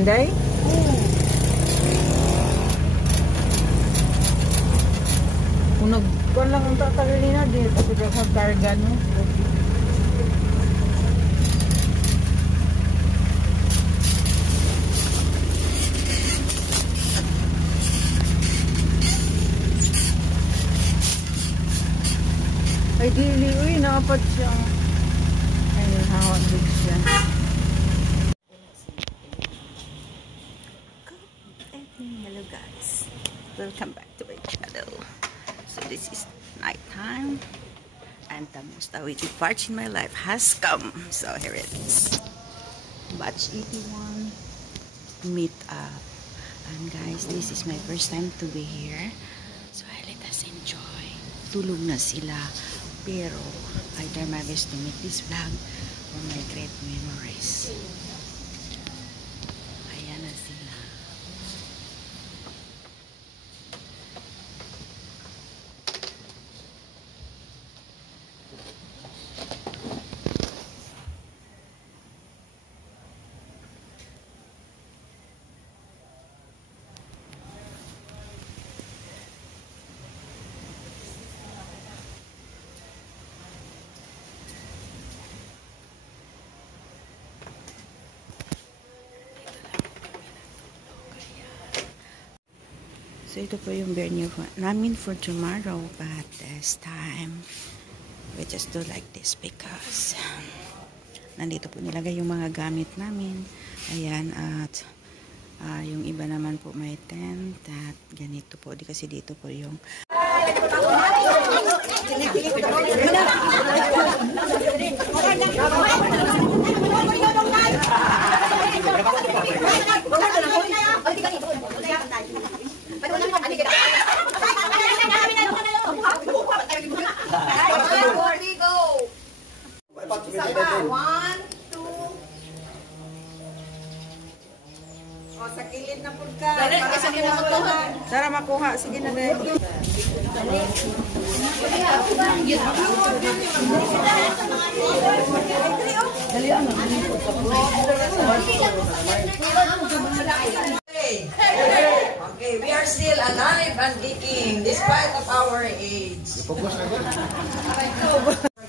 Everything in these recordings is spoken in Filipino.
Inday? Kung nagkuhan lang ang tatagalin na, di ito magkarga, no? Ay, dili, uy, naapat siya. Ay, hawak din siya. Good evening, hello guys. Welcome back to my channel. So this is night time. And the most awaited part in my life has come. So here it is. Batch 81 meet up. And guys, this is my first time to be here. So let us enjoy. Tulog na sila. Pero I try my best to make this vlog for my great memories. Ayan na sila. So, ito po yung venue namin for tomorrow. But this time, we just do like this because nandito po nilagay yung mga gamit namin. Ayan, at yung iba naman po may tent. At ganito po. Di kasi dito po yung sa kilid na po ka. Tara makuha. Sige na rin. Okay, we are still alive and kicking despite of our age. We're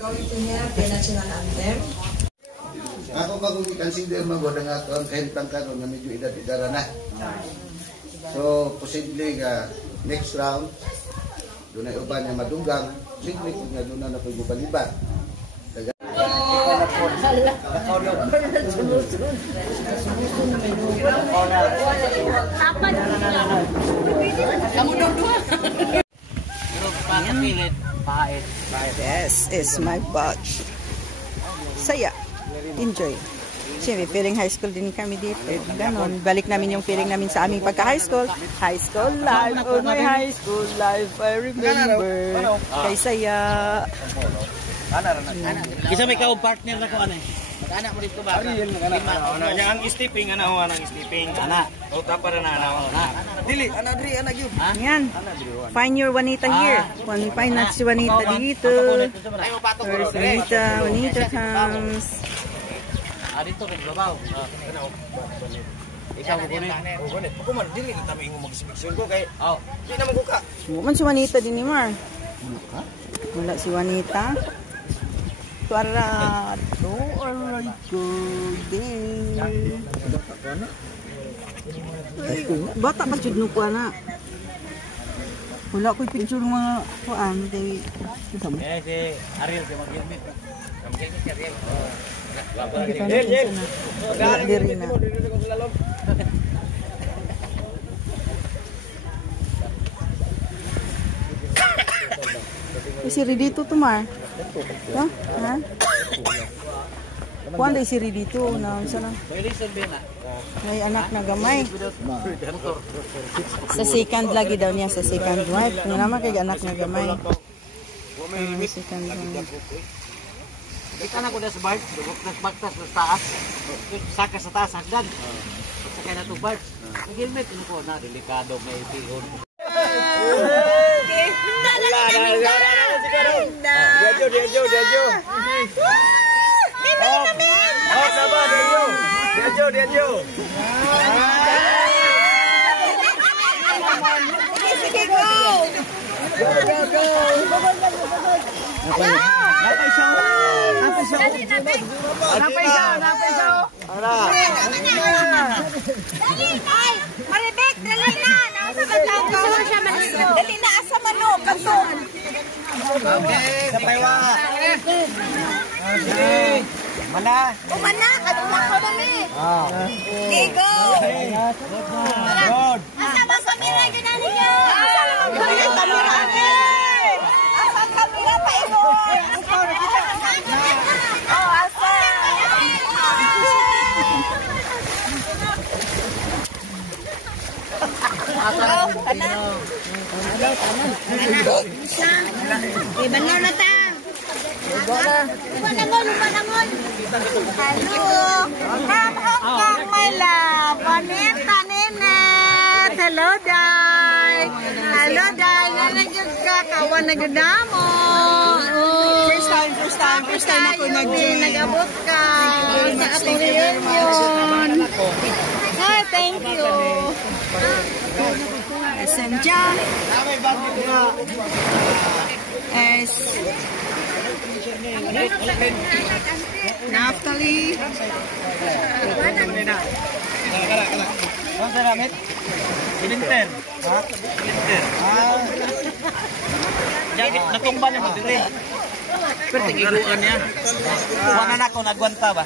going to have the national anthem. Ako bagong i-consider magod ang ato ang kahintang karon na medyo edad-edara na. So, posible nga next round, doon ay uban nga madunggang, posible kung nga doon na napag-ubaliban. This is my batch. Saya. Enjoy. Siyempre, feeling high school din kami dito. Ganon. Balik namin yung feeling namin sa aming pagka-high school. High school life. Oh, my high school life. I remember. Kay Saya. Isa may ka-partner na ko, ano eh. Mag-anak mo dito ba? Ang stepping, ano ang stepping. Anak. O, tapara na, ano. Dili, anak yun. Yan. Find your Juanita here. Find not si Juanita dito. Where's Juanita? Juanita comes. Dito rin, babaw. Ikaw mo kunin. Ako man, dili na kami yung mag-speaksyon ko kay di na magkuka. Bukan si Juanita din ni Mar. Wala si Juanita. Para to alright go there. Bata pa jud no ko ana. Wala ko picture mga kuan kay Si Ariel si mag-helmet. Mag-helmet si Ariel. Diri na. Si Ridito to Mar. Ha? Ha? Kuan day si Ridito na sana. May anak na gamay. Sa second lagi daw niya sa second wife. Nga naman kay anak na gamay. Second wife. Ika na ko na sa bar, baktas sa taas. Saka sa taas hagdan. Sakay na to bar. Mag-helmet ko na delikado may tihon. Diadyo. Oh, sabar, Diadyo. Maribek, dali na! Nasa matang ko siya maligo. Dali na, asa manok, kanton. Okay, kapaywa. Okay. Mana? Umana, kadulang ko dali. Ligo! Good. Asa ba kamera gina ninyo? Asa ba kamera ate? Asa kamera pa imo? Oh, asa? Ibangaw na ta. Lumanangon. Hello. From Hong Kong, my love. Bonita, Ninet. Hello, Day. Hello, Day. Nanagod ka. Kawan na gud mo. First time ako nag-abot ka sa atong reunion. Hi, thank you. Senja. Naftali. Ang saramit? Winter. Ha? Winter. Jadi natumba niya magdiri. Pero tigiguan niya. Wala na ako nagwanta ba?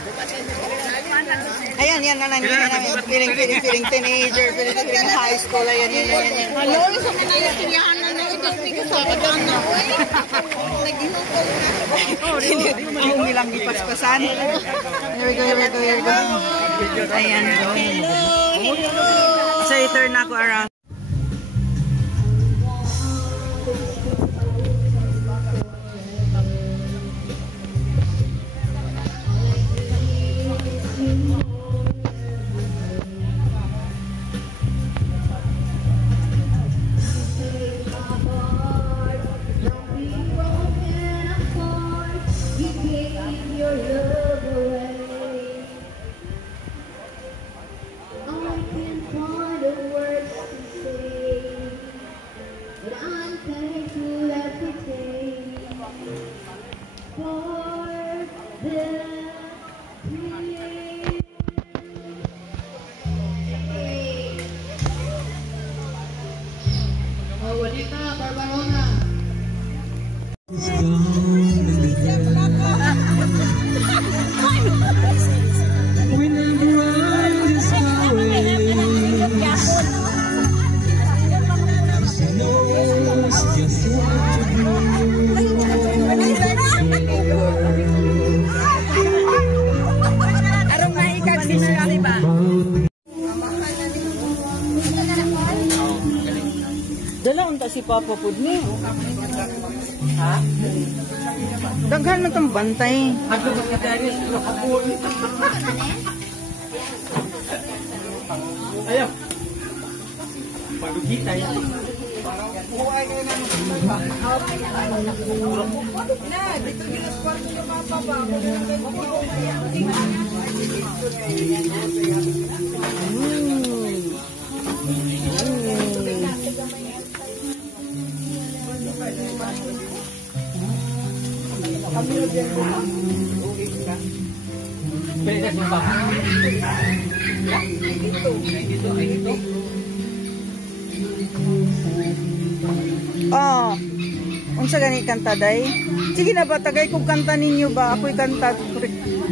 Ayan, yan na lang. Feeling teenager, feeling high school. Ayan. Hello, isa mo na yung sinyahan na itong pigasakit na. Nag-inukol na. Yung nilang ipaspasan. Here we go. Ayan. So, i-turn na ako around. Dala unta si Papa pud ni. Ha? Daghan man tong bantay. Ako magkadari sa kapul. Ayo. Pagugita yan. Buhay kayo na dito gilas kwarto yung Papa ba? Oh, unsa gani kanta day? Sige na ba tagay kog kanta ninyo ba? Ako'y kanta.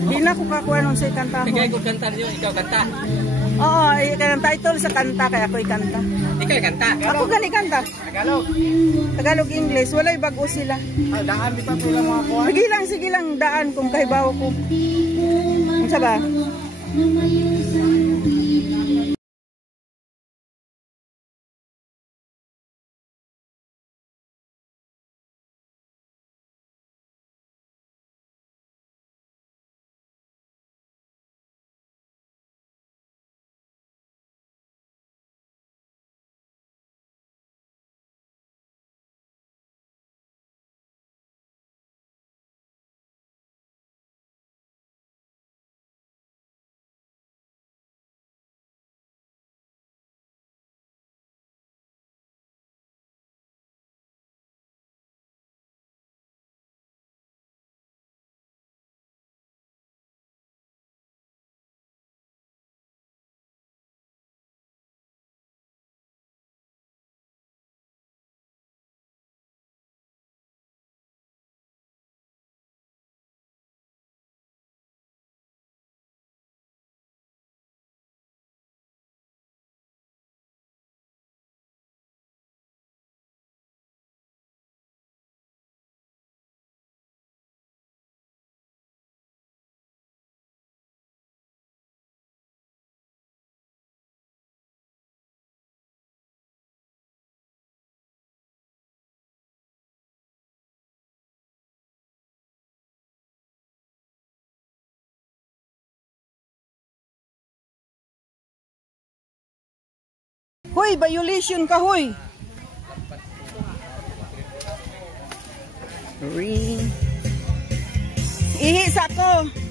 Di na ko kakuha nun sa kanta ko. Tagay kog kanta niyo, ikaw kanta. Oo, kanang title sa kanta kaya ako'y kanta. Ikaw kanta. Ako gani kanta. Tagalog. Tagalog English, walay bago sila. Ay, daan di pa pila mga kuha. Sige lang daan kung kahibaw ko. Unsa ba? Hoy, violation ka, hoy. Ring. Ihis ako.